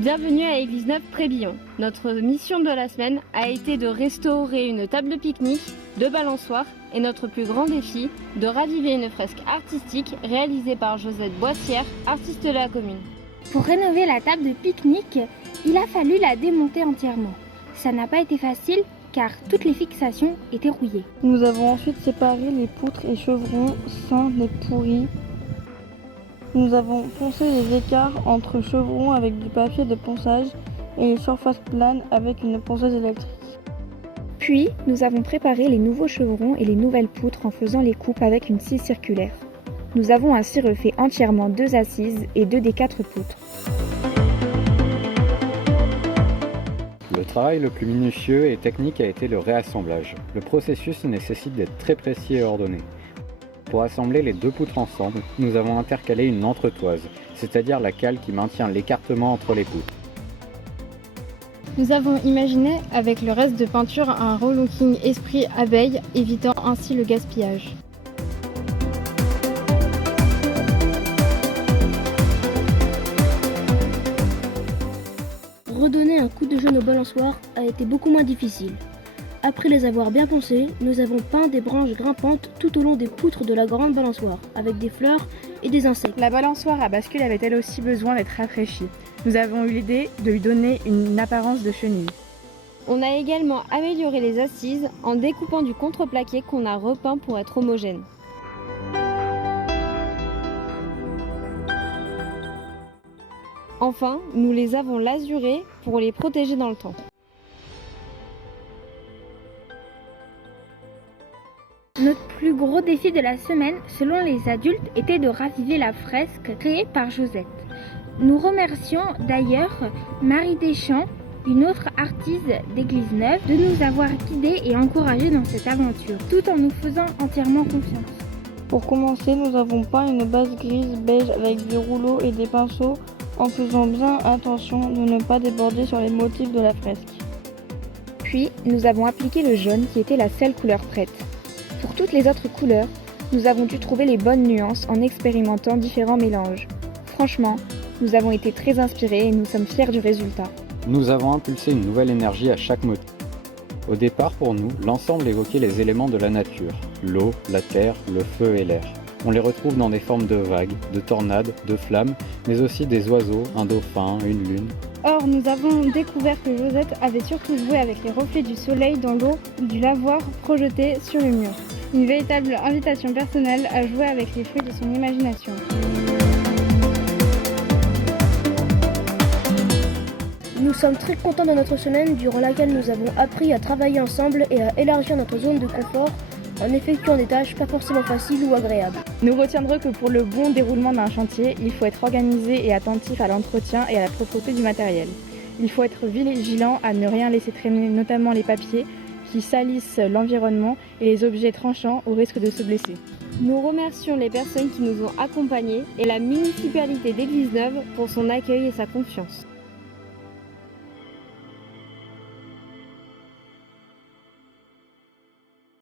Bienvenue à Église Neuve Prébillon. Notre mission de la semaine a été de restaurer une table de pique-nique, deux balançoires et notre plus grand défi, de raviver une fresque artistique réalisée par Josette Boissière, artiste de la commune. Pour rénover la table de pique-nique, il a fallu la démonter entièrement. Ça n'a pas été facile car toutes les fixations étaient rouillées. Nous avons ensuite séparé les poutres et chevrons sains des pourris. Nous avons poncé les écarts entre chevrons avec du papier de ponçage et les surfaces planes avec une ponceuse électrique. Puis, nous avons préparé les nouveaux chevrons et les nouvelles poutres en faisant les coupes avec une scie circulaire. Nous avons ainsi refait entièrement 2 assises et 2 des 4 poutres. Le travail le plus minutieux et technique a été le réassemblage. Le processus nécessite d'être très précis et ordonné. Pour assembler les 2 poutres ensemble, nous avons intercalé une entretoise, c'est-à-dire la cale qui maintient l'écartement entre les poutres. Nous avons imaginé avec le reste de peinture un relooking esprit abeille, évitant ainsi le gaspillage. Redonner un coup de jeune aux balançoires a été beaucoup moins difficile. Après les avoir bien poncés, nous avons peint des branches grimpantes tout au long des poutres de la grande balançoire, avec des fleurs et des insectes. La balançoire à bascule avait elle aussi besoin d'être rafraîchie. Nous avons eu l'idée de lui donner une apparence de chenille. On a également amélioré les assises en découpant du contreplaqué qu'on a repeint pour être homogène. Enfin, nous les avons lasurées pour les protéger dans le temps. Notre plus gros défi de la semaine, selon les adultes, était de raviver la fresque créée par Josette. Nous remercions d'ailleurs Marie Deschamps, une autre artiste d'Église Neuve, de nous avoir guidés et encouragés dans cette aventure, tout en nous faisant entièrement confiance. Pour commencer, nous avons peint une base grise beige avec des rouleaux et des pinceaux en faisant bien attention de ne pas déborder sur les motifs de la fresque. Puis, nous avons appliqué le jaune qui était la seule couleur prête. Pour toutes les autres couleurs, nous avons dû trouver les bonnes nuances en expérimentant différents mélanges. Franchement, nous avons été très inspirés et nous sommes fiers du résultat. Nous avons impulsé une nouvelle énergie à chaque motif. Au départ, pour nous, l'ensemble évoquait les éléments de la nature, l'eau, la terre, le feu et l'air. On les retrouve dans des formes de vagues, de tornades, de flammes, mais aussi des oiseaux, un dauphin, une lune. Or, nous avons découvert que Josette avait surtout joué avec les reflets du soleil dans l'eau ou du lavoir projeté sur le mur. Une véritable invitation personnelle à jouer avec les fruits de son imagination. Nous sommes très contents de notre semaine durant laquelle nous avons appris à travailler ensemble et à élargir notre zone de confort en effectuant des tâches pas forcément faciles ou agréables. Nous retiendrons que pour le bon déroulement d'un chantier, il faut être organisé et attentif à l'entretien et à la propreté du matériel. Il faut être vigilant à ne rien laisser traîner, notamment les papiers qui salissent l'environnement et les objets tranchants au risque de se blesser. Nous remercions les personnes qui nous ont accompagnés et la municipalité d'Église Neuve pour son accueil et sa confiance.